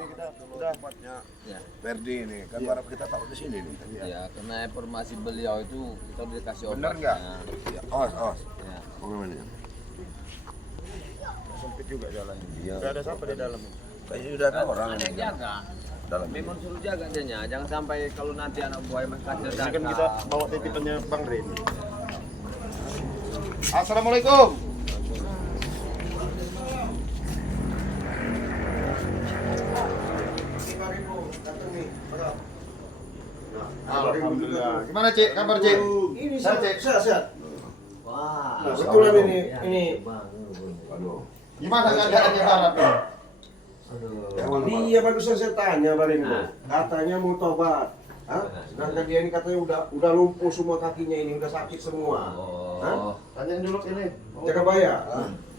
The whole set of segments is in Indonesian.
ini kita udah tempatnya Ferdi ini kan barang kita tahu di sini nih. Ya, karena informasi beliau itu kita udah dikasih obat. Bener nggak? Ya, awas. Ya. Bagaimana ya? Sempit juga jalannya. Iya. Udah ada siapa di dalam? Kayaknya udah ada orang Ada yang jaga. dalam. Memang suruh jaga dia, jangan sampai kalau nanti anak buah yang kacil Ini kan kita bawa titipannya Bang Rin. Assalamualaikum. Alhamdulillah. Gimana Cik? Kabar Cik? Ini Sehat. Wah. Nah, betulan ini. Aduh. Gimana keadaannya Arab ini? Dia barusan saya tanya Baringo. Katanya mau tobat. Hah? Sedangkan dia ini katanya udah lumpuh semua kakinya ini, udah sakit semua. Hah? Tanyain dulu ini. Jaga bayar.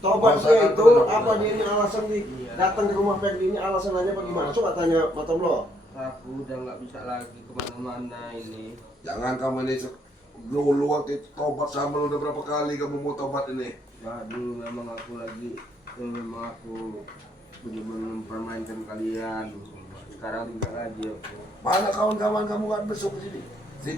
Tobatnya itu apa dia ini alasan datang ke rumah Ferdi ini alasannya bagaimana? Coba tanya Matomlo. Aku udah nggak bisa lagi kemana-mana ini. Jangan kamu ini dulu waktu itu tobat sama udah berapa kali kamu mau tobat ini? Ya dulu memang aku benar-benar mempermainkan kalian. Sekarang tidak lagi aku. Mana kawan-kawan kamu kan besok ke sini? Si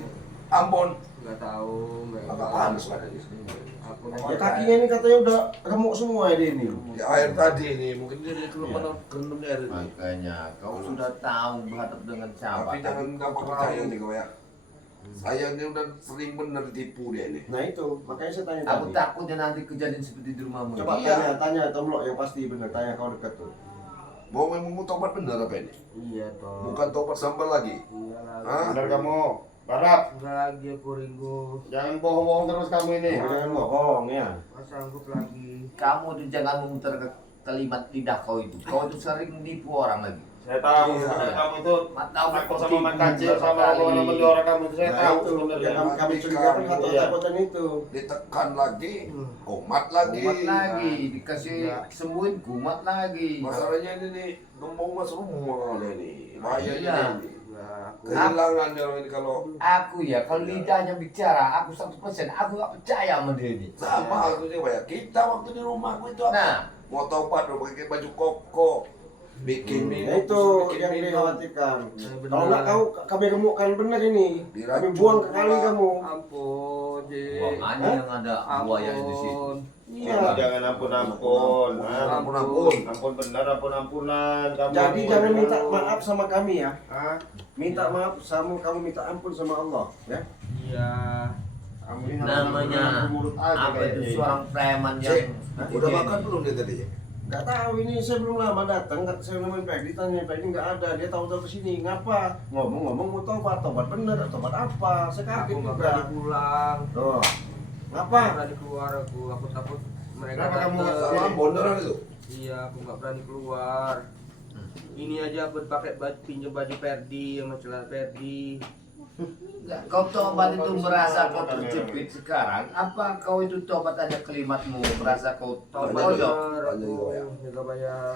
Ambon. Nggak tahu. Agak panas pada di sini. Aku Ya, kakinya ini katanya udah remuk semua dia ini. Di air tadi ini mungkin dia keluar kerendam di air ini. Makanya kau sudah tahu berhadap dengan siapa. Tapi jangan gampang percaya nih kau ya. Saya ini udah sering bener ditipu dia ini. Nah itu, makanya saya tanya Aku tadi. takutnya nanti kejadian seperti di rumahmu. Coba tanya Tomlo yang pasti benar, tanya kau dekat tuh. Mau tobat bener apa ini? Iya toh. Bukan tobat sambal lagi. Iya lagi. Hah? Benar kamu. Barat. Nggak lagi aku Ringo. Jangan bohong-bohong terus kamu ini. Jangan bohong ya. Nggak sanggup lagi. Kamu tuh jangan memutar kalimat lidah kau itu. Kau itu sering nipu orang lagi. Saya tahu Iya. sebenarnya kamu itu Tahu takut sama man kacil sama omongan orang kamu itu saya Nah, tahu Itu sebenarnya. yang kami curigakan kata-kata itu. Ditekan lagi, kumat lagi. Kumat lagi, dikasih sembuhin kumat lagi. Masalahnya ini nih, gembong mas rumah dia nih. Bahaya Iya. ini. Ya, Kehilangan dia orang ini kalau Aku ya, kalau lidahnya bicara, aku 100%, aku gak percaya sama dia ini. sama aku juga ya. Kita waktu di rumahku itu apa? Nah, Mau tobat udah pakai baju koko, bikin minum, Nah, itu bikin yang minum. dikhawatirkan. benar. Kalau nggak kami gemukkan bener ini. Kami Diracun buang ke kali pula. kamu. ampun, Cik. buang aja yang ada buaya di situ. Ampun. Iya. Jangan ampun-ampun. Ampun. Ampun benar, ampun-ampunan. Kamu Jadi ini jangan benar. minta maaf sama kami ya. Hah? Minta maaf sama kamu, minta ampun sama Allah ya. Iya. Kamu ini Namanya mulut aja apa kayaknya itu ini. seorang preman Cik, yang udah makan belum dia tadi? Nggak tahu ini saya belum lama datang, saya nemuin Peggy, tanya Peggy nggak ada, dia tahu-tahu kesini, ngapa? Ngomong-ngomong mau tobat bener, tobat apa? Saya kaget Aku nggak juga. berani pulang. Tuh, Nggak ngapa? berani keluar aku takut mereka Kenapa kamu nggak datang. Sama bonderan itu. Iya, aku nggak berani keluar. Ini aja aku pakai pinjam baju Ferdi sama celana Ferdi. kau tobat itu merasa kau terjepit sekarang. Apa kau itu tobat ada kalimatmu merasa kau Tobat terpojok? Banyak juga ya. jaga bayar.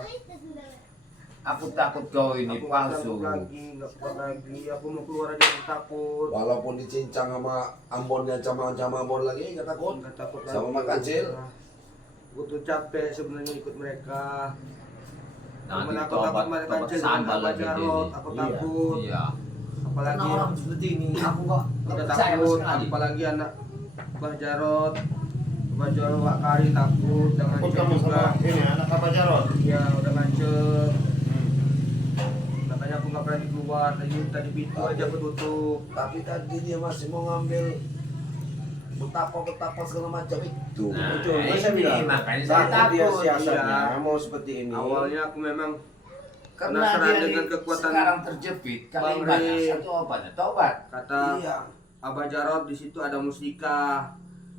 Aku takut kau ini Aku nggak palsu. sanggup lagi, nggak kuat lagi. Aku mau keluar aja aku takut. Walaupun dicincang sama Ambonnya sama Ambon lagi, nggak takut. Nggak takut lagi. Sama Mak Kancil. Aku tuh capek sebenarnya ikut mereka. Nanti Aku tobat takut mereka tobat Kancil sandal dengan lagi Jarot. ini. Aku Iya. takut. Iya. Apalagi Karena orang seperti ini, aku nggak udah percaya sama takut. sekali. Apalagi anak Bah Jarot. Bah Jarot Wak Kari takut. Dengan Takut Cik kamu juga. sama ini anak Kabar Jarot. Iya, udah ngancem. Makanya aku nggak berani keluar. Tadi pintu aja aku tutup. Tapi tadi dia masih mau ngambil betapa segala macam itu. Nah, Itu, saya ini bilang. makanya saya Takut dia takut. siasatnya iya. mau seperti ini. Awalnya aku memang Karena penasaran dia dengan ini kekuatan sekarang terjepit, Bang kalimatnya Ri. satu obatnya tobat. kata Iya. Abah Jarot di situ ada mustika.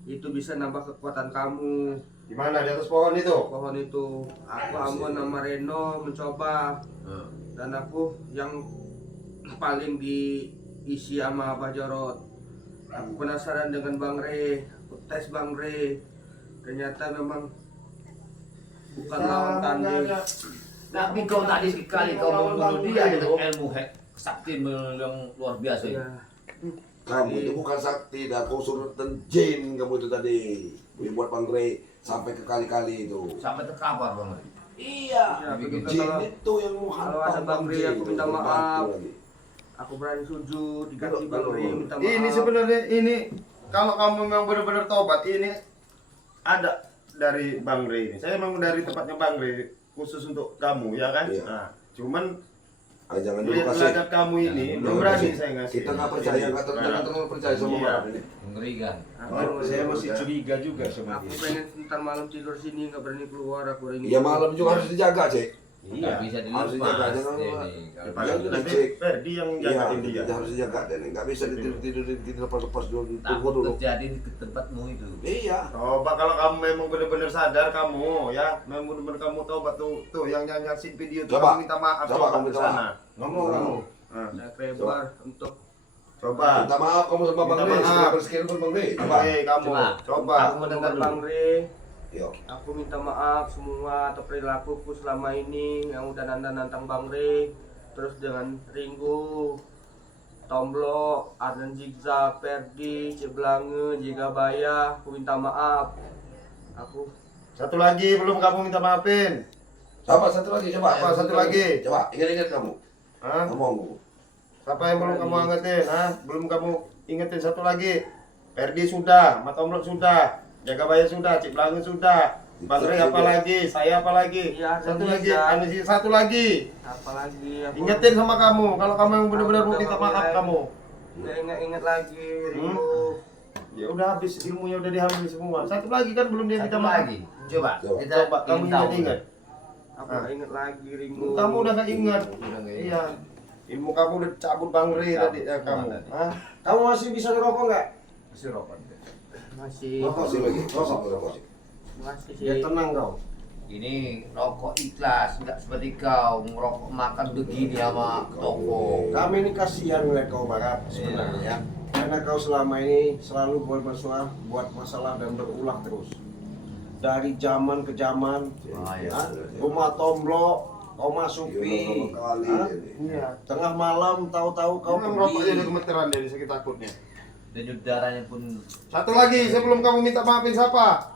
Itu bisa nambah kekuatan kamu. Di mana di atas pohon itu? Pohon itu aku Ambon sama Reno mencoba dan aku yang paling diisi sama Abah Jarot. Aku penasaran dengan Bang Re, aku tes Bang Re. Ternyata memang bukan lawan tanding. Tapi kau tadi sekali kau membunuh dia dengan ilmu sakti yang luar biasa itu. Ya, Kamu itu bukan sakti, dah kau suruh jin kamu itu tadi. Yang buat Bang Grey sampai ke kali-kali itu. Sampai terkapar Bang. Iya. Ya, begitu Jin kalau itu yang mau kalau ada Bang Ri, aku minta maaf. Aku berani sujud di kaki Bang Ri, minta maaf. Ini sebenarnya ini kalau kamu memang benar-benar tobat ini ada dari Bang Ri. Saya memang dari tempatnya Bang Ri khusus untuk kamu ya kan. Iya. Nah, cuman Jangan dulu lihat kasih. gelagat kamu ini Jangan belum dulu berani kasih. saya ngasih. Kita nggak percaya, nggak jangan terlalu percaya sama Iya. orang ini. Mengerikan. Saya masih curiga juga sama Aku dia. pengen ntar malam tidur sini nggak berani keluar, aku ini. Iya malam juga harus dijaga, Cek. Nggak Iya. bisa Harus dijaga, dilepas. jangan Ini, lupa. kalau Pak, Yang nanti dicek. Ferdi yang Iya, jagain dia. kita harus dijaga dan nggak bisa tidur-tidurin kita lepas dulu. Tunggu takut dulu. terjadi di tempatmu itu. Iya. Coba kalau kamu memang benar-benar sadar kamu ya, memang benar-benar kamu tobat tuh yang nyanyiin video tuh Coba. kamu minta maaf Coba kamu ke minta sana. maaf. Ngomong kamu. Nah, Saya krebar untuk coba. Minta maaf kamu sama Bang Minta Ri. maaf. Sudah bersekian pun Bang Ri. Coba. Hei kamu, Coba. coba. aku mendengar Bang Ri. Yuk. Aku minta maaf semua atau perilakuku selama ini yang udah nantang Bang Ri. Terus dengan Ringo, Tomblo, Arden Zigzag, Ferdi, Ceblange, Jigabaya, aku minta maaf. Aku Satu lagi belum kamu minta maafin. Coba satu lagi coba. Apa, satu lagi? Coba ingat-ingat kamu. Hah? Ngomong. Siapa yang belum kamu ingetin? Hah? Belum kamu ingetin satu lagi. Ferdi sudah, Matomlok sudah, Jagabaya sudah, Cik Blange sudah. Bang Ri apa lagi? Saya apa lagi? Iya, Satu Arden lagi, Zigzag. Anisi satu lagi. apalagi aku Ingetin sama kamu kalau kamu yang benar-benar mau Aku minta udah maaf mulai. kamu. nggak ingat lagi Ringo. Ya udah habis ilmunya udah diambil semua. Satu lagi kan belum dia minta Satu maaf. lagi. Coba. Coba. Kita Coba kamu ingin tahu. ingat-ingat. Aku nggak ingat lagi Ringo. Kamu udah gak ingat. Udah nggak ingat. Iya. Ilmu kamu udah cabut Bang Ri Cabut tadi ya semua kamu. tadi. Hah? Kamu masih bisa ngerokok nggak? Masih rokok. Masih. Masih lagi. Rokok. Masih. Masih Ya sih. tenang kau. Ini rokok ikhlas, nggak seperti kau ngerokok makan begini sama toko. Kami ini kasihan ngeliat kau barat sebenarnya. Karena kau selama ini selalu buat masalah dan berulah terus. Dari zaman ke zaman, Bahaya. ha? Rumah Tomblo, kau masuki, Iya, kali ha? ini. Iya. Tengah malam tahu-tahu kau Kamu merokok jadi pergi. gemeteran dia sakit takutnya. Denyut darahnya pun Satu lagi sebelum kamu minta maafin siapa?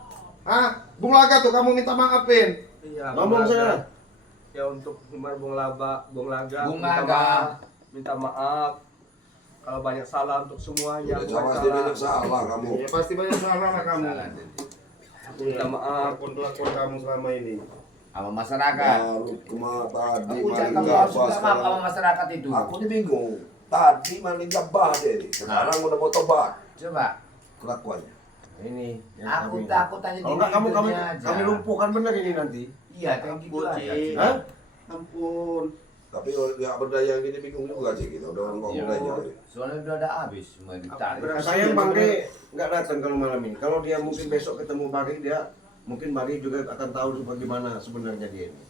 Hah? Bung Laga tuh kamu minta maafin. Iya. Ngomong Bung sana. Laga. Ya untuk Himar Bung Laga, Bung minta Laga. maaf. Minta maaf. Kalau banyak salah untuk semuanya. Udah aku jawab banyak dia banyak salah kamu. Ya pasti banyak salah lah kamu. salah jadi. Aku minta maaf. Kelakuan kamu selama ini. sama masyarakat. Baru kemana tadi Aku jangan maling kamu harus gabah minta maaf sama sekarang. masyarakat itu. Aku ini bingung. Tadi maling gabah dia nih. Sekarang udah mau tobat. Coba. Kelakuannya. Ini yang Aku kami- takut tanya Kalau enggak kami aja. kami lumpuhkan bener ini nanti. Iya, kayak gitu Ampun, aja. Ci. Hah? Ampun. Tapi kalau nggak berdaya yang gini bingung juga sih kita. Udah nggak Iya. berdaya. Soalnya udah ada habis semua ditarik. berasa- Sayang Bang Ri nggak datang kalau malam ini. Kalau dia mungkin besok ketemu Bang Ri, dia mungkin Bang Ri juga akan tahu bagaimana sebenarnya dia ini.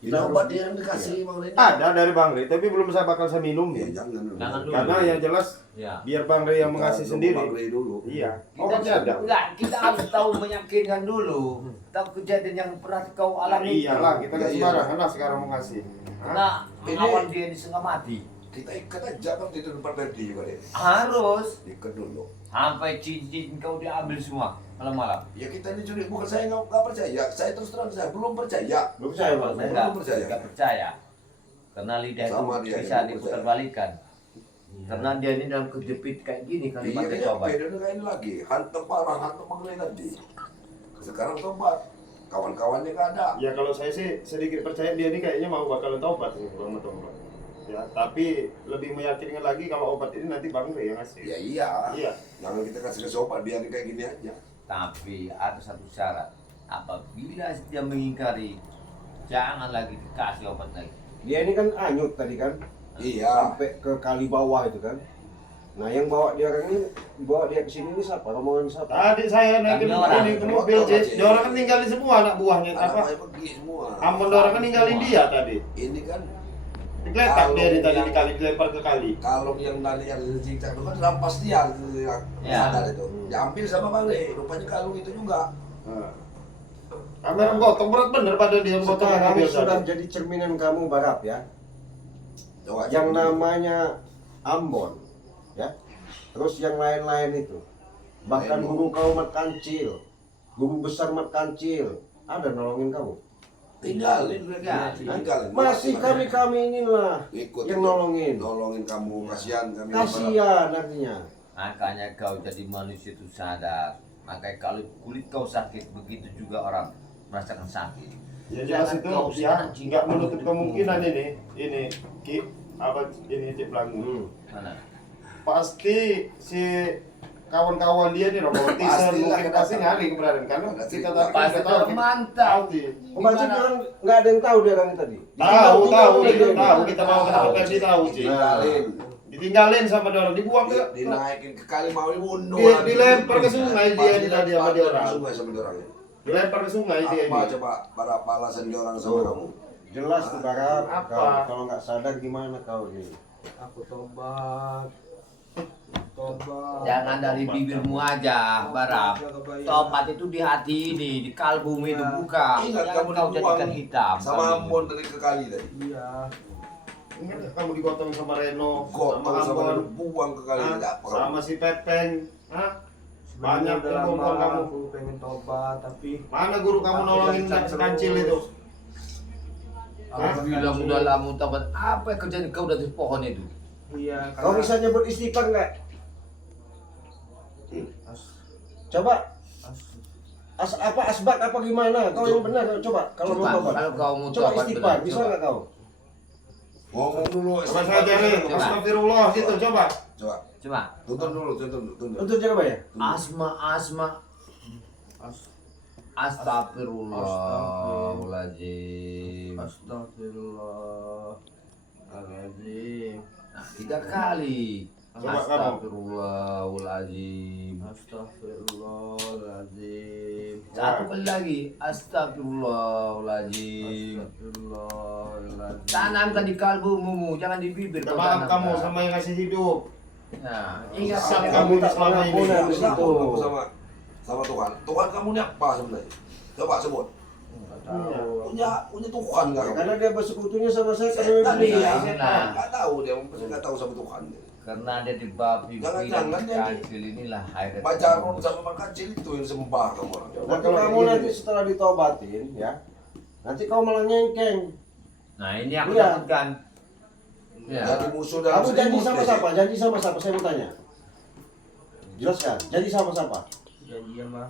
Ini obat dia yang dikasih Bang Rini. Ada dari Bang Ri, tapi belum saya bakal saya minum. Ya jangan dulu. Jangan dulu. Karena yang jelas Ya. biar Bang Ri yang mengasih Kita sendiri. Bang Rini dulu. Iya. Kita Obatnya ada. enggak, kita harus tahu meyakinkan dulu. Tahu kejadian yang pernah kau alami. Iyalah, kita nggak Iya, iya. sembarangan lah sekarang mau ngasih. Karena melawan dia ini setengah mati. Kita ikat aja kan di tempat Ferdi juga deh. Harus Ikat dulu. sampai cincin kau diambil semua malam-malam. Ya kita ini curi, bukan saya nggak percaya. Saya terus terang saya belum percaya. Belum percaya Bang. Saya belum percaya. nggak percaya. Karena lidah itu Sama dia, bisa belum diputar percaya. balikan. Karena dia ini dalam kejepit kayak gini Iya, kalimatnya iya, coba. beda dengan ini lagi. Hantam parah, hantam mengenai tadi. Sekarang tobat. Kawan-kawannya nggak ada. Ya kalau saya sih sedikit percaya dia ini kayaknya mau bakalan taubat nih Bang Matombo. Ya, tapi lebih meyakinkan lagi kalau obat ini nanti Bang Ri yang ngasih. Ya iya. Iya. Jangan kita kasih kesopan, biarin kayak gini aja. Tapi ada satu syarat. Apabila dia mengingkari, jangan lagi dikasih obat lagi. Dia ini kan anyut tadi kan, Iya. sampai ke kali bawah itu kan. Nah yang bawa dia ke sini ini siapa? Rombongan siapa? Tadi saya naikin Kami orang. ini ke mobil, Ci. Dia orang kan tinggalin semua anak buahnya apa? Anak-anaknya pergi semua. Ambon orang kan ninggalin dia tadi. Ini kan Digeletak dia di tadi Kalau dikali dilempar ke kali. kalau yang dari yang zigzag itu kan rampas dia yang Ya. sadar itu. Diambil sama Bang Ri. Rupanya kalung itu juga. Nah. Kamera gotong berat bener pada dia gotong Sekarang mobil sudah tadi. jadi cerminan kamu Barat ya. Coba Yang cek. namanya Ambon, ya. Terus yang lain-lain itu. Bahkan Lain. guru kau Mat Kancil, guru besar Mat Kancil, ada nolongin kamu. Tinggalin mereka. Tinggalin. Masih kami inilah Ikut yang itu. nolongin. Nolongin kamu, kasihan kami. Kasihan artinya. Makanya kau jadi manusia itu sadar. Makanya kalau kulit kau sakit, begitu juga orang merasakan sakit. Ya jelas itu ya, nggak menutup kemungkinan ini Ki, apa ini Cik Blangu. Mana? Pasti si kawan-kawan dia nih robotisan Pastilah, mungkin kenapa? pasti nyari keberadaan karena Ada kita cerita. tadi Pasti kita tahu orang mantap. Pembaca kan nggak ada yang tahu dia orang tadi. Tahu Ditinggal. tahu kita mau kenapa Perdi tahu Cik. Tinggalin. Ditinggalin sama dia orang dibuang ke Dinaikin ke kali mau dibunuh. dilempar ke sungai dia ini tadi sama dia orang. Sungai sama dia orang. Dilempar ke sungai dia Apa ini. coba para alasan dia orang sama kamu? Jelas tuh Barat. Apa? Kalau nggak sadar gimana kau nih? Aku tobat. Tobat. Jangan dari bibirmu aja, Barap. Tobat itu di hati ini, di kalbumu itu buka. Ingat Jangan kamu kau dibuang jadikan hitam. sama Ambon tadi ke kali tadi. Iya. Ingat nggak kamu digotong sama Reno, Gotong sama Ambon, dia buang ke kali Hah? tidak apa. sama si Pepeng, hah? Banyak Udah yang lama kamu. aku pengen tobat tapi Mana guru kamu Aku nolongin lancar sekancil terus. itu? Aku bilang udah lama tobat. Apa kerjaan kau dari pohon itu? iya Kau bisa nyebut istighfar nggak? Coba apa asbak apa gimana? Kau yang benar coba kalau mau Coba, tobat. kalau kau mau Coba tobat istighfar, benar, bisa coba. nggak kau? Ngomong dulu. Coba saya ajarin, Coba. astagfirullah gitu, coba. Coba. Coba. Tuntun dulu, tuntun. Untuk jaga ya? Asma. Astagfirullahaladzim. Astagfirullahaladzim. Nah, 3 kali. Coba kamu. Astagfirullahaladzim. Astagfirullahaladzim. 1 kali lagi. Astagfirullahaladzim. Astagfirullahaladzim. Tanamkan di kalbumu, jangan di bibir. kau Coba tanamkan. kamu sama yang ngasih hidup. Nah, ingat Sama kamu. kamu tak selama ini. pengampunan di Kamu situ. sama Tuhan. Tuhan kamu ini apa sebenarnya? Coba sebut. Nggak tahu. Punya Tuhan nggak kamu? Karena dia bersekutunya sama saya karena Setan dia dia. Nah. Nggak tahu dia, mesti nggak tahu sama Tuhan. Karena dia di babi Jangan-jangan dia kecil inilah air. Baca Ron sama Pak Kecil itu yang sembah kamu orang. Nanti kamu nanti setelah ditobatin ya, nanti kau malah nyengkeng. Nah, ini aku Iya. takutkan. Ya. Jadi musuh dalam Kamu janji selimut sama deh. siapa? Janji sama siapa? Saya mau tanya. Jelaskan. Janji sama siapa? Janji sama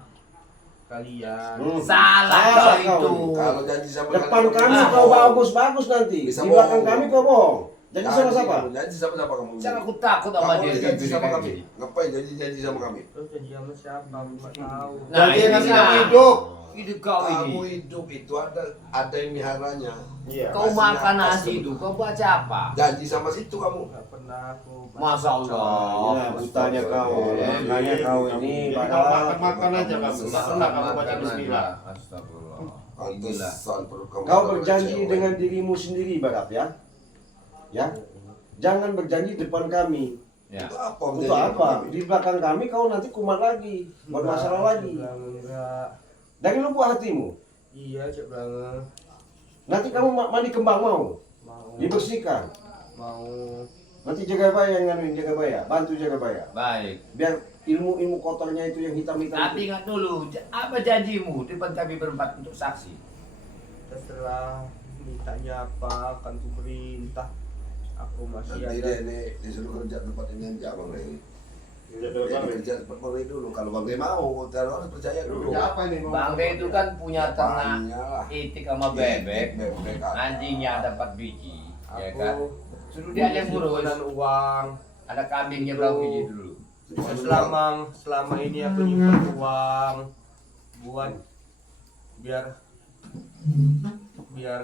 kalian. Salah Salah kau kau. itu. Kalau janji sama Depan kalian, kami bisa kau bohong. bagus-bagus nanti. Bisa Di belakang bohong. kami kau bohong. Janji sama siapa? Janji sama siapa kamu? Jangan aku takut sama Kamu dia. janji bibir sama kayak kami. gini. Ngapain janji sama kami? Terus janji sama siapa? Aku nggak tahu. Nah, Janji yang ini ngasih lah. kamu hidup. Hidup kau Kamu ini. hidup itu ada yang miharanya. Iya. Kau Kasih makan nafas nasi dulu. itu, kau baca apa? Janji sama situ kamu. Nggak pernah aku. Masya Allah. Ya, butanya kau. Iya. Makanya kau ini Jadi padahal kau makan aja kamu. Nggak pernah kamu baca bismillah. Astagfirullah. Pantesan perut kamu. kau udah berjanji kecewa. dengan dirimu sendiri, Barat ya. Ya. Jangan berjanji depan kami. Ya. Itu apa? Untuk berjanji sama apa? kami? Di belakang kami kau nanti kumat lagi, buat masalah lagi. Enggak. Dari lubuk hatimu. Iya, Cek Blange. Nanti kamu mandi kembang mau, Mau. dibersihkan. Mau. Nanti jaga baya yang nganuin jaga baya, bantu jaga baya. Baik. Biar ilmu kotornya itu yang hitam-hitam. Tapi ingat dulu, apa janjimu depan kami berempat untuk saksi? Terserah mintanya apa akan ku perintah. Aku masih Nanti ada. dia suruh kerja tempat ini aja Bang Rey. Iya, Dia kerja tempat Bang Rey dulu. Kalau Bang Rey mau, terus harus percaya dulu. Ya apa ini? Bang Rey itu kan punya ternak Apanya lah. itik sama bebek. Bebek ada. Anjingnya dapat biji, ya kan? Aku Suruh dia yang ngurus. simpenan uang. Ada kambingnya berapa biji dulu? Selama ini aku nyimpen uang buat biar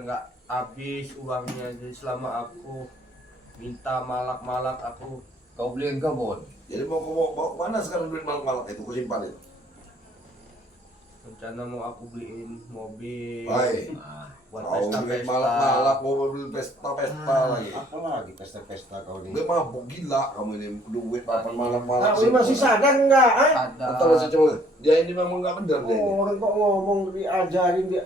nggak habis uangnya. Jadi selama aku minta malak-malak aku Kau beliin kebun. Jadi mau ke mana sekarang duit malak-malak itu? Kau simpan itu. rencana mau aku beliin mobil Baik. Nah, buat Kau duit pesta-pesta. malak-malak mau beli pesta-pesta lagi. Apalagi pesta-pesta kau ini. Gue mabuk gila kamu ini duit apa malak-malak. Kau ini masih sadar enggak? ada. Atau masih cuma dia ini memang nggak benar dia. ini. Oh, orang kok ngomong diajarin dia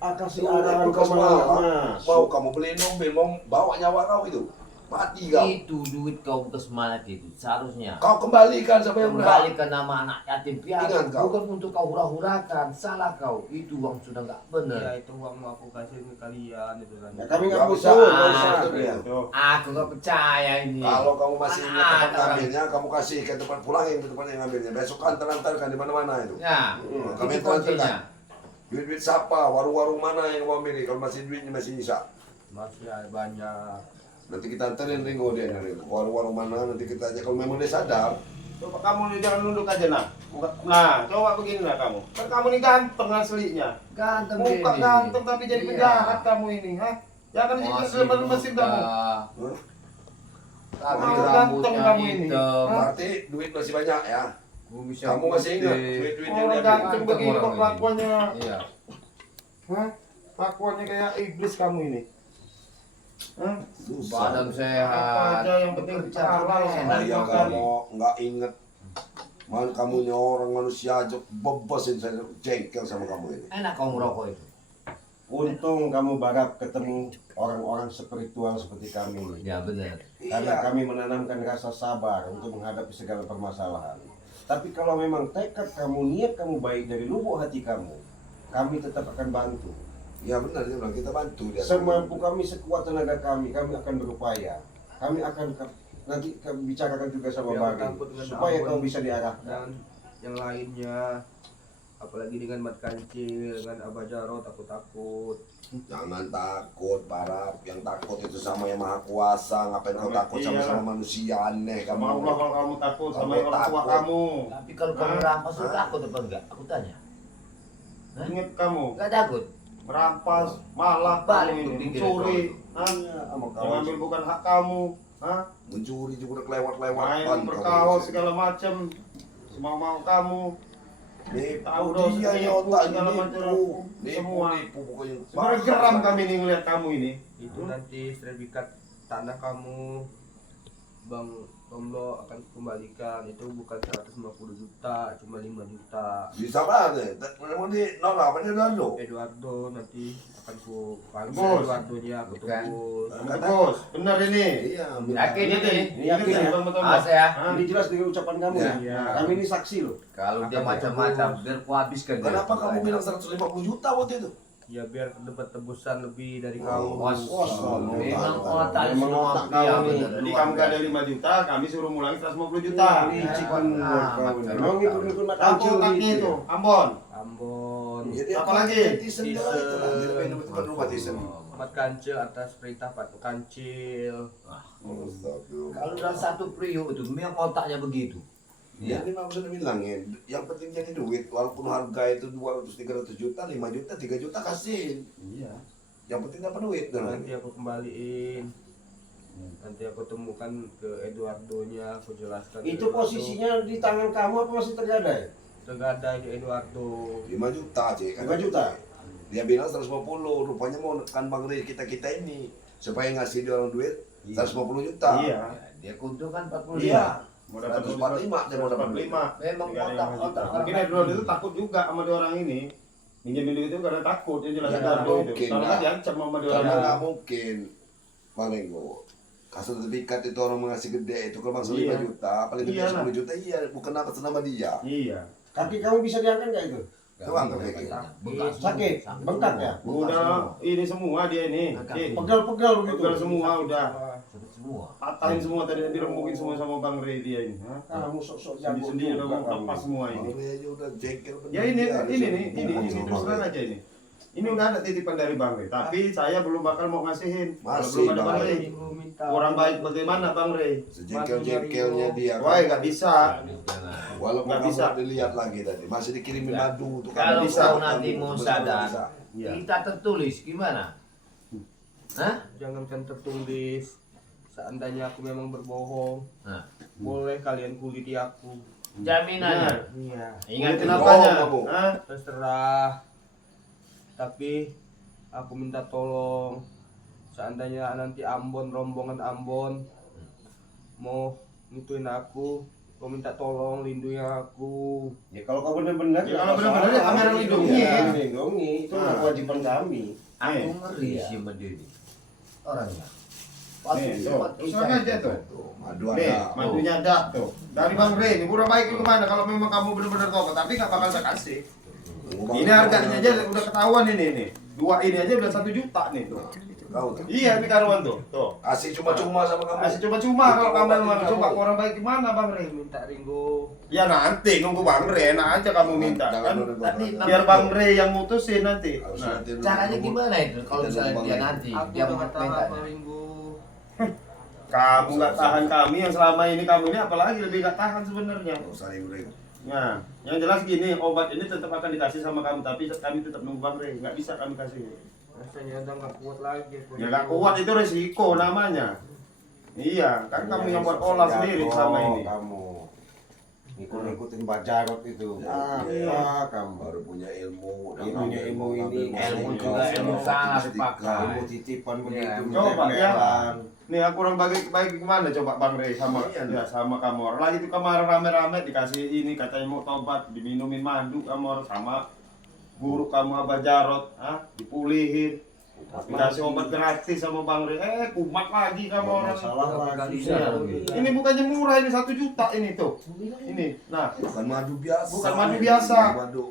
kasih Udah, arahan ke bekas mana malak. mas. Mau kamu beliin mobil, mau bawa nyawa kau itu. Mati kau. Itu duit kau bekas mana itu seharusnya Kau kembalikan sama yang berhak. kembali ke nama anak yatim piatu, Ingat kau. bukan untuk kau hura-hurakan. Salah kau, itu uang sudah nggak benar. Ya itu uang mau aku kasih ke kalian itu kan. Ya, kami nggak Nggak butuh. bisa. nggak usah. Tuh. Aku nggak percaya ini. Kalau kamu masih ingat Mana tempat ada orang- ngambilnya, kamu kasih ke tempat pulangin ke tempat yang ngambilnya. Besok antar-antarkan di mana-mana itu. Ya, Kami itu antarkan. kuncinya. Duit-duit siapa? Warung-warung mana yang kamu ambil? Kalau masih duitnya masih bisa. Masih ada banyak. Nanti kita anterin Ringo dia dari warung-warung mana. Nanti kita aja kalau memang dia sadar. Coba kamu nih jangan nunduk aja nah. Nah, coba begini lah kamu. Kan kamu nih ganteng aslinya. Ganteng Muka ini. ganteng tapi jadi Iya. penjahat kamu ini, ha? Jangan jadi Masih mesin kamu. Hah? Tapi Oh, rambutnya ganteng kamu ini. hitam. Berarti duit masih banyak ya. Gua bisa Kamu masih ingat putih. duit-duit yang Orang dia ambil? ganteng Ganteng begini orang kok ini. kelakuannya. Iya. Hah? Kelakuannya kayak iblis kamu ini. Hah? Badan Apa sehat. aja yang penting Bekerja halal, keren. enak Saya makan. nggak inget. Man kamu ini orang manusia aja bebesin saya jengkel sama kamu ini. Enak kau merokok itu. Untung kamu Barap ketemu orang-orang spiritual seperti kami. Ya benar. Karena kami menanamkan rasa sabar untuk menghadapi segala permasalahan. Tapi kalau memang tekad kamu, niat kamu baik dari lubuk hati kamu, kami tetap akan bantu. Ya benar dia bilang kita bantu dia. Semampu kami, sekuat tenaga kami akan berupaya. Kami akan nanti bicarakan juga sama Jangan Bagi takut dengan supaya ampun. kau bisa diarahkan. Dan yang lainnya, apalagi dengan Mat Kancil, dengan Abah Jarot, aku takut. Jangan takut, Barap. Yang takut itu sama yang Maha Kuasa. Ngapain kau takut Iya. sama manusia aneh kamu? Sama Allah kalau kamu takut, sama Kamu orang tua takut. kamu. Tapi kalau kamu Hah? rampas lu takut apa enggak? Aku tanya. Hah? Ingat kamu, Enggak takut? merampas, malah Balik kamu tuh ini, pikiran mencuri, kau. hah? Iya, sama Yang kawan. ambil bukan hak kamu, hah? Mencuri juga udah kelewat-lewat. Main berkaos segala macam, semau-mau kamu. Nipu Tahu dong, dia ya nipu otak segala macam. nipu. Semua. Nipu pokoknya. Sebenarnya geram kami nih ngeliat kamu ini. Itu nanti sertifikat tanah kamu, Bang Tomlo akan kembalikan. Itu bukan 150 juta, cuma 5 juta. Bisa banget. Mau di nolak apa dia dulu? Eduardo nanti akan ku panggil Bos. Eduardonya aku Bukan. tembus. Bos, benar ini. Iya. Yakin Ingat ini? ini, ingat Yakin ini ya? Bang Betul. Awas ya. Hah? Ini jelas dari ucapan kamu Ya. ya. Iya. Kami ini saksi loh. Kalau dia Akan macam-macam, tembus. biar ku habiskan dia. Kenapa kamu bilang 150 juta waktu itu? Ya biar dapat tebusan lebih dari Oh, kamu. Memang otak Memang semua otak dia kau nih. benar. Jadi kamu gak ada 5 juta, kami suruh mulai 150 juta. Licik Ah, bener kau macam ini. Mau ngikut-ngikut mak Kamu kancil otaknya gitu itu, ya? Ambon. Ambon. Jadi Apa apa lagi? lagi? Tisen dia lah itu lah. Dia pengen tempat rumah Tisen. Mat Kancil atas perintah Pak Kancil. Astagfirullah. Kalau dalam satu priuk itu memang otaknya begitu. Ya, ini Mak sudah bilangin, yang penting jadi duit, walaupun harga itu 200-300 juta, 5 juta, 3 juta kasihin. Iya. Yang penting dapat duit kan. Nanti aku kembaliin. Nanti aku temukan ke Eduardonya, aku jelaskan. ke Itu Eduardo. posisinya di tangan kamu apa masih tergadai? Tergadai di Eduardo. 5 juta aja kan. 5 juta? Dia bilang 150, rupanya mau nekan Bang Rey kita-kita ini. Supaya ngasih dia orang duit 150 juta. Iya. Dia keuntungan 40 Iya. Mau dapat 145 dia mau dapat duit. 145. Memang otak-otak orang Mungkin Eduardo itu takut juga sama dia orang ini. Minjemin duit itu karena takut, dia jelas Ya, Eduardo itu. mungkin, Karena ya. kan diancam sama dia Karena orang. nggak mungkin Bang Renggo kasih sertifikat itu orang mengasih gede itu kalau bangsa 5 Iya. juta paling gede Iyalah. 10 juta iya bukan atas nama dia. Iya. Kaki kamu bisa diangkat nggak itu? Coba angkat kaki. Bekas Sakit? semua. Bengkak ya? Udah ini semua dia ini. Kakak. Pegal-pegal begitu? Pegal semua udah. Sakit semua. Patahin semua tadi dirembukin semua sama Bang Rey dia ini. Hah? Kamu sok-sok jago Sendiri-sendiri juga udah kamu. lepas semua Bang ini. Rey aja udah jengkel bener. Ya ini Dia ini harus nih, ini ngomong terus sama terang Bang aja ini. Ini udah ada titipan dari Bang Rey, tapi saya belum bakal mau ngasihin. Kalau Masih, belum ada Bang Bang Rey. Rey. Belum minta. Orang baik bagaimana Bang Rey? Sejengkel-jengkelnya dia. Wah, nggak bisa. Walaupun Nggak kamu bisa. dilihat lagi tadi masih dikirimin Ya. madu tuh Kalau bisa, kau nanti mau sadar, Iya. kita tertulis gimana? Hah? Jangankan tertulis. Seandainya aku memang berbohong, Nah, boleh kalian kuliti aku. jaminannya. Iya. Ingat Ingatin kenapa? apanya? kamu. Hah? Terserah. Tapi aku minta tolong. Seandainya nanti Ambon, rombongan Ambon mau ngituin aku, kau minta tolong lindungi aku. Ya kalau kau benar-benar Ya, kalau benar-benar ya kami harus lindungi. Lindungi, itu Nah. kewajiban kami. Aku Eh, ngeri iya. sih sama dia ini. Orangnya. Nih, tuh, terus aja tuh. Tuh, madu Nih, ada. madunya ada tuh. Dari Bang Rey, ini murah baik kemana kalau memang kamu benar-benar tobat, tapi nggak bakal saya kasih. Ini harganya aja udah ketahuan ini. Dua ini aja udah 1 juta nih tuh. Kau tuh. Iya, ini karuan tuh. Tuh. Kasih cuma-cuma sama kamu. Masih cuma-cuma kalau kamu memang coba orang baik gimana Bang Rey? Minta Ringo. Ya nanti nunggu Bang Rey, enak aja kamu minta kan. Biar Bang Rey yang mutusin nanti. Harus Nah, nanti dulu. Caranya gimana itu kalau misalnya dia nanti Aku dia udah mau gak tahan minta? Bang Ringo. kamu nggak tahan kami yang selama ini kamu ini apalagi lebih nggak tahan sebenarnya. Nggak usah ribut. Nah, yang jelas gini, obat ini tetap akan dikasih sama kamu, tapi kami tetap nunggu Bang Rey, nggak bisa kami kasih. Rasanya udah gak kuat lagi. Ya nggak kuat itu resiko namanya. Iya, kan kamu yang buat olah sendiri sama ini. Kamu ngikutin Pak Jarot itu. Apa kamu? Baru punya ilmu. udah Ilmunya ngambil, ilmu ngambil, ini. ngambil, Ilmu ngambil, juga ngambil, ilmu ngambil, sangat ngambil, dipakai. Ilmu titipan begitu. Coba ya. mentempelan. Nih aku orang bagi kemana coba Bang Rey sama ya sama kamu. Lagi itu kemarin rame-rame dikasih ini katanya mau tobat, diminumin madu kamu sama guru kamu Abah Jarot, dipulihin. Dikasih obat gratis sama Bang Rey. Kumat lagi kamu orang. Masalah lagi. Iya. Ini bukannya murah, ini 1 juta ini tuh. Ini. Nah, Bukan madu biasa. Bukan madu biasa. Madu.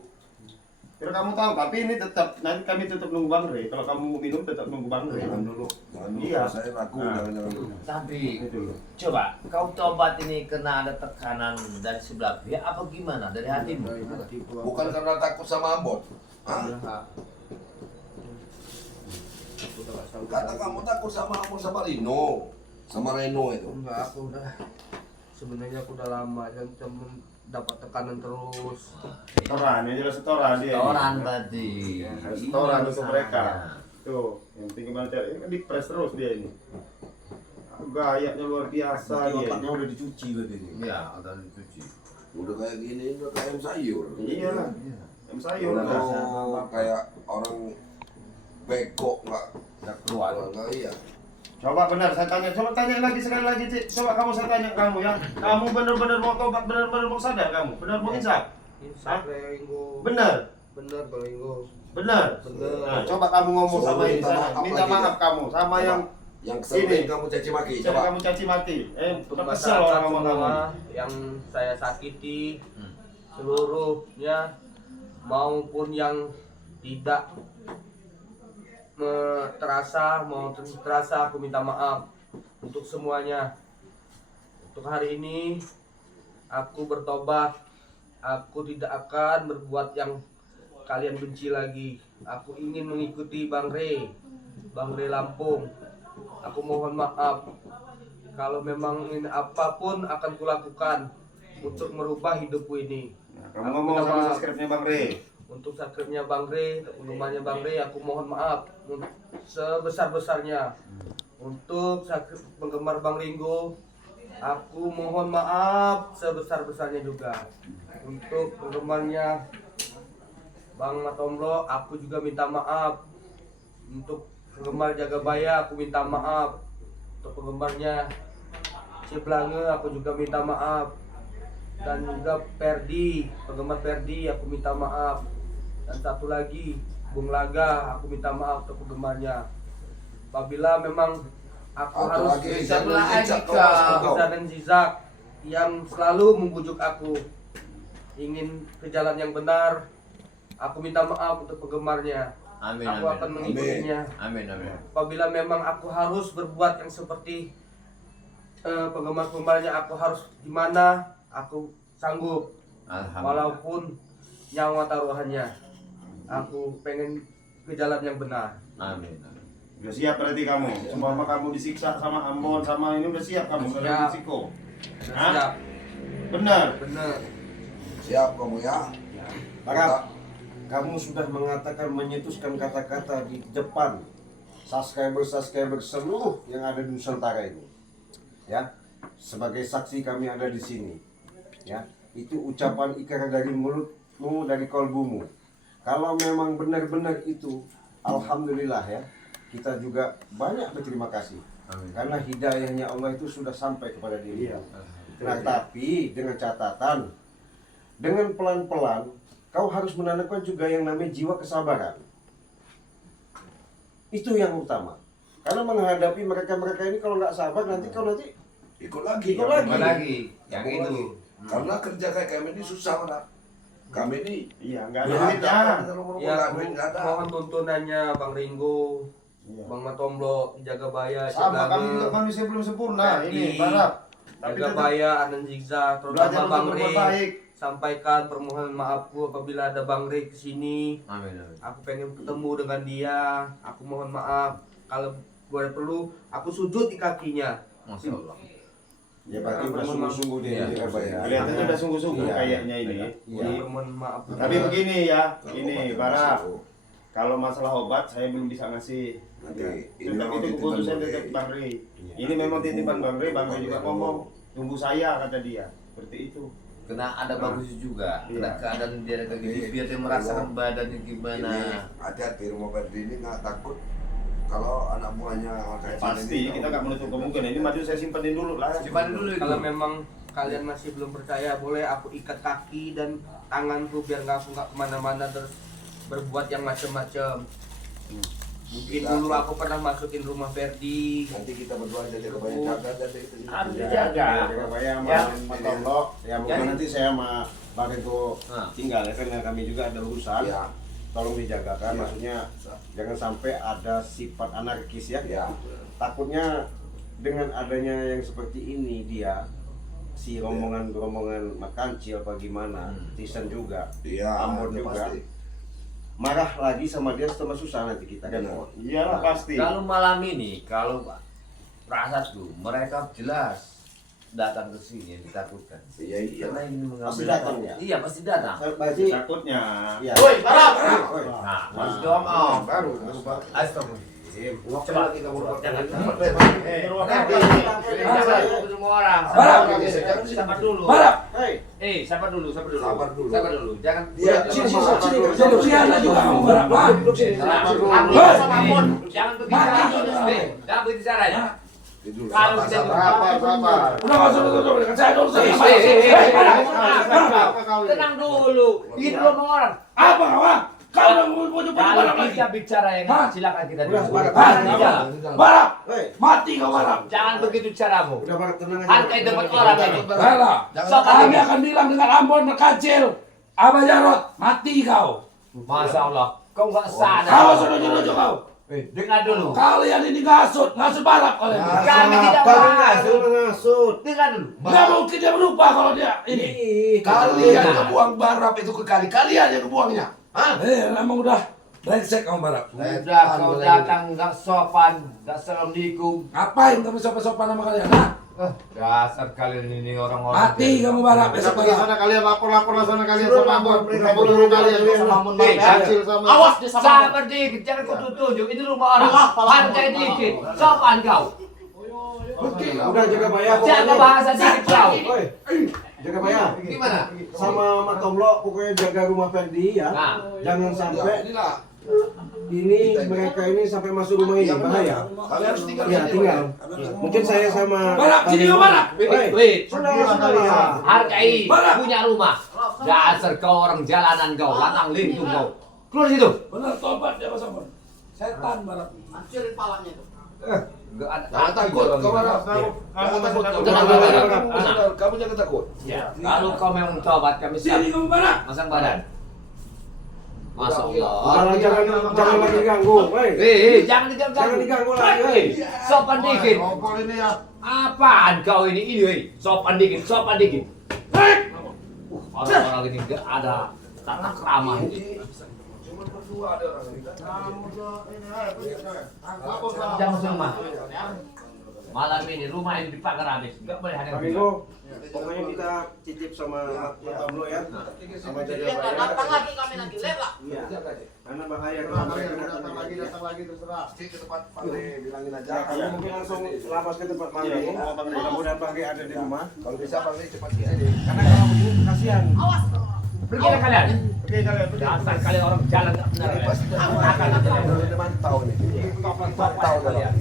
biar kamu tahu, tapi ini tetap nanti kami tetap nunggu Bang Rey. Kalau kamu minum tetap nunggu Bang Rey. Jangan dulu. Jangan dulu. Iya. Saya ragu. Nah. Jangan dulu. Tapi Itu loh. coba kau tobat ini kena ada tekanan dari sebelah pihak apa gimana dari hatimu? Bukan karena takut sama Ambon. Hah? Kata kamu takut sama Ambon sama Rino. Sama Reno itu. Enggak, aku udah sebenarnya aku udah lama dan dapat tekanan terus. Setoran, ya jelas setoran dia. Setoran berarti. Harus setoran untuk Ini mereka. masalahnya. Tuh, yang penting gimana cara ini kan dipres terus dia ini. Gayanya luar biasa Berarti dia. otaknya udah dicuci berarti ini. Iya, udah dicuci. Udah kayak gini, udah kayak ayam sayur. Iya lah. Em sayur Udah lah. kayak orang beko nggak keluar. Nggak iya. Coba benar saya tanya, coba tanya lagi sekali lagi, Cik. Coba kamu saya tanya kamu ya. Kamu benar-benar mau tobat, benar-benar mau sadar kamu, benar mau insaf. Insaf Ringo. Benar. Bener Bang Ringo. Benar. Bener. Nah, coba kamu ngomong sama ini sana. Minta maaf kamu sama yang Yang sering ini. kamu caci maki. Coba Coba. kamu caci maki. Untuk Udah kesel orang sama kamu. semua yang saya sakiti, seluruhnya maupun yang tidak terasa mau terasa, aku minta maaf untuk semuanya. Untuk hari ini aku bertobat, aku tidak akan berbuat yang kalian benci lagi. Aku ingin mengikuti Bang Rey Lampung. Aku mohon maaf kalau memang ini apapun akan kulakukan untuk merubah hidupku ini. Kamu ngomong sama subscribe-nya Bang Rey. Untuk subscribe-nya Bang Rey, penggemarnya Bang Rey, aku mohon maaf sebesar-besarnya. Untuk penggemar Bang Ringo, aku mohon maaf sebesar-besarnya juga. Untuk penggemarnya Bang Matomlo, aku juga minta maaf. Untuk penggemar Jagabaya, aku minta maaf. Untuk penggemarnya Ciplange, aku juga minta maaf. Dan juga Perdi, penggemar Perdi, aku minta maaf. Dan satu lagi, Bung Laga, aku minta maaf untuk penggemarnya. Apabila memang aku Atau harus lagi bisa Zizak, Zizak kau. dan Zizak yang selalu membujuk aku ingin ke jalan yang benar, aku minta maaf untuk penggemarnya. Amin. Aku akan Amin. mengikutinya. Amin. Amin. Apabila memang aku harus berbuat yang seperti penggemar-penggemarnya, aku harus gimana, aku sanggup. Alhamdulillah. Walaupun nyawa taruhannya, aku pengen ke jalan yang benar. Amin. Amin. Udah siap berarti kamu. Seumpama kamu disiksa sama Ambon sama ini udah siap kamu Siap. dalam risiko. Hah? Siap, Benar. benar. Siap kamu ya. Barap, kamu sudah mengatakan menyetuskan kata-kata di depan subscriber seluruh yang ada di Nusantara ini. Ya, sebagai saksi kami ada di sini. Ya, itu ucapan ikrar dari mulutmu, dari kolbumu. Kalau memang benar-benar itu, alhamdulillah ya. Kita juga banyak berterima kasih. Amin. Karena hidayahnya Allah itu sudah sampai kepada diri. Iya. Nah, tapi dengan catatan, dengan pelan-pelan, kau harus menanamkan juga yang namanya jiwa kesabaran. Itu yang utama. Karena menghadapi mereka-mereka ini kalau nggak sabar nanti Ikut lagi. Ikut lagi. Apa lagi? Yang Ikut itu. lagi. Karena kerja kayak kami ini susah orang. Kami ini Iya, nggak ada nggak duitnya. ada nomor-nomor, Ya, nggak duit, nggak ada. mohon tuntunannya Bang Ringo, Iya. Bang Matomblo, jaga baya, Sama jaga kami juga manusia belum sempurna. Ferdi, Ini Barap. Tapi jaga tetap baya, Anan Zigza, belajar terutama untuk Bang berbuat Ray. baik. Sampaikan permohonan maafku apabila ada Bang Ray kesini. Amin. Amin. Aku pengen ketemu dengan dia. Aku mohon maaf. Kalau gue perlu, aku sujud di kakinya. Masya Allah. ya berarti udah sungguh-sungguh dia Iya. ini apa ya. Kelihatannya udah sungguh-sungguh Iya. kayaknya ini. Iya. Jadi mohon maaf. Tapi begini ya, Kalau ini mau Barap. masuk, Kalau masalah obat saya belum bisa ngasih. nanti Tetap ini memang itu titipan keputusan Bang tetap Ray. Bang Ray. Ini memang titipan Bang Ray. Bang Ray juga ngomong tunggu saya kata dia. Seperti itu. Kena ada bagus juga. Kena Iya. keadaan dia kayak gini. Jadi, Biar dia merasakan badannya Ini gimana. hati-hati rumah Ferdi ini nggak takut kalau anak buahnya kayak Pasti ini, kita nggak menutup kemungkinan. Ini maju saya simpanin dulu lah. Simpan dulu itu. Kalau memang kalian masih belum percaya, boleh aku ikat kaki dan tanganku biar aku nggak kemana-mana terus berbuat yang macam-macam. Mungkin dulu aku pernah masukin rumah Ferdi. nanti kita berdua aja kebanyakan jaga dan kita Harus Ya, dijaga. jaga saya sama Ya. Mas Tomblo. Ya mungkin Jadi- nanti saya sama Bang itu Nah. tinggal ya karena kami juga ada urusan. ya Tolong dijagakan, Iya. maksudnya jangan sampai ada sifat anarkis ya. ya Takutnya dengan adanya yang seperti ini dia si rombongan Makancil apa gimana, Tisen juga, iya Ambon itu juga. pasti. marah lagi sama dia setelah susah nanti kita kan. Benar. Iyalah pasti. Kalau malam ini, kalau perasaan tuh mereka jelas datang ke sini yang ditakutkan. Iya iya. Karena ini mengambil Pasti datang, ya? Iya pasti datang. Berarti Takutnya. ya. Woi, Barap! Woi. Nah, harus doang om. Baru Astagfirullahaladzim. Coba kita berbuat Jangan. Jangan. Semua orang. Barap! Sabar dulu. Barap! Hei, Sabar dulu. Sabar dulu. Sabar dulu. Jangan. Iya, Sini, duduk sini aja juga kamu Barap. Ah, duduk sini. Jangan begitu. Jangan begitu caranya. Tidur. Kalau kita Sabar. Udah nggak usah duduk dengan saya dulu. tenang dulu. Ini belum orang. Apa kawan? Kau udah mau jumpa Kalau Barap lagi? kita bicara yang Hah? silakan kita Udah, dulu. Barap. Barap! hei, Mati kau Barap. Jangan begitu caramu. udah Barap tenang aja. Hargai tempat orang ini. Rela. Sok Kami akan bilang dengan Ambon Mekancil. Abah Jarot, mati kau. Masya Allah, kau nggak Kau sadar. sudah lucu kau. Dengar dulu. Kalian ini ngasut Barap kalian. Kami tidak Kami mengasut. mengasut. Dengar dulu. Nggak mungkin dia berubah kalau dia ini. Kalian kebuang barap itu ke kali. Kalian yang kebuangnya. Hah? Emang udah brengsek kamu Barap. Udah kau datang nggak sopan, nggak assalamualaikum. Ngapain kamu sopan-sopan sama kalian? Hah? Dasar kalian ini orang-orang. Mati kamu Barap besok Besok di Barap. sana kalian lapor lah sana kalian sama Ambon. Kamu dulu kalian sama Ambon kecil sama. Awas dia sabar dikit, jangan kau tunjuk. Ini rumah orang. Hargai dikit. Sopan kau. Udah jaga bayar. Jaga bahasa dikit kau. Oi, jaga bayar. Gimana? Sama Mak Tomlo pokoknya jaga rumah Ferdi ya. Nah. Jangan Ya, sampai inilah. ini mereka ini sampai masuk rumah ini Yang bahaya. Kalian harus tinggal Iya, sini, tinggal. Pak. Mungkin saya sama Barap, sini kau Barap. Hei, sudah ya. Hargai Barap. punya rumah. Dasar kau orang jalanan kau, latang lintung kau. Keluar situ. Benar tobat dia Mas Ambon. Setan Barap. Enggak ada. Jangan takut, kau barap. Jangan takut. Kamu jangan takut. Ya. Kalau kau memang tobat kami siap. Sini kamu Barap. Masang badan. Masya Jangan Allah. jangan lagi ganggu. Hei, Jangan diganggu. jangan diganggu lagi. Hei. Sopan dikit. Rokok ini ya. Apaan kau ini? Ini, hei. Sopan dikit, sopan dikit. Orang-orang ini enggak ada tata krama ini. Cuma berdua ada orang ini. Jangan semua. Malam ini rumah ini dipagar habis. Enggak boleh ada Pak yang Minggu, pokoknya kita titip sama Mak Tomlo ya. Sama jaga bayar. Datang lagi kami nanti, lihat lah. Iya. Karena bahaya kalau mereka datang lagi. terserah. Pasti ke tempat Pandai bilangin aja. Ya, kami mungkin langsung lapas ke tempat Bang Ri. Mudah-mudahan Bang Ri ada di rumah. Kalau bisa Pandai cepat sini. Karena kalau begini kasihan. Awas. Pergilah kalian. Oke kalian. Dasar kalian orang jalan enggak benar. Ini pasti Akan nanti udah mantau nih. Mantau kalian.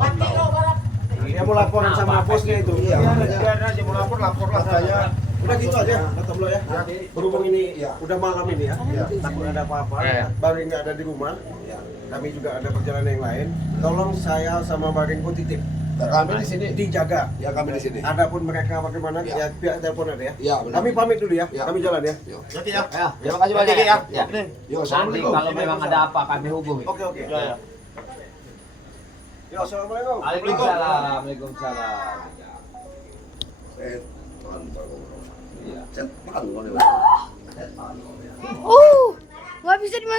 Mati kau Barap. Dia mau laporan sama bosnya itu. Iya. Biar aja mau lapor lah saya. Udah gitu aja, Pak Tomlo ya. Berhubung ini Iya. udah malam ini ya. Takut ada apa-apa. Iya. Bang Ri nggak ada di rumah. kami juga ada perjalanan yang lain. Tolong saya sama Bang Ringo titip. Kami di sini. Dijaga. Ya kami di sini. Adapun mereka bagaimana, Ya. ya pihak telepon ada ya. Ya, benar. Kami pamit dulu ya. Ya. Kami jalan ya. Yo. Jadi ya. Terima kasih banyak ya. Ya. Yo, Nanti assalamualaikum. kalau memang ada apa kami hubungi. Oke oke. Ya. Yo, assalamualaikum. Waalaikumsalam. Waalaikumsalam. Setan. Iya. Setan.